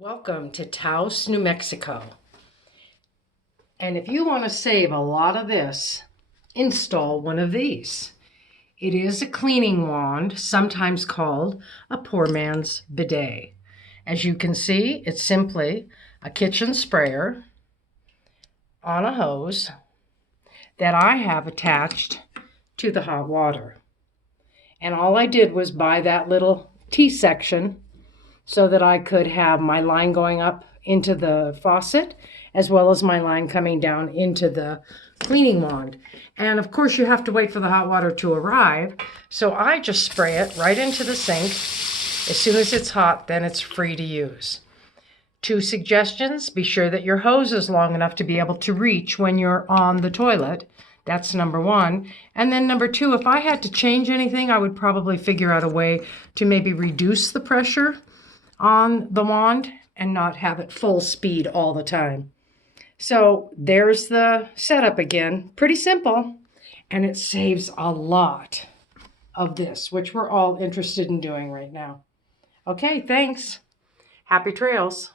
Welcome to Taos, New Mexico. And if you want to save a lot of this, install one of these. It is a cleaning wand, sometimes called a poor man's bidet. As you can see, it's simply a kitchen sprayer on a hose that I have attached to the hot water. And all I did was buy that little T-section so that I could have my line going up into the faucet as well as my line coming down into the cleaning wand. And of course you have to wait for the hot water to arrive, so I just spray it right into the sink. As soon as it's hot, then it's free to use. 2 suggestions: be sure that your hose is long enough to be able to reach when you're on the toilet. That's number 1. And then number 2, if I had to change anything, I would probably figure out a way to maybe reduce the pressure on the wand and not have it full speed all the time. So there's the setup again. Pretty simple, and it saves a lot of this, which we're all interested in doing right now. Okay, thanks. Happy trails.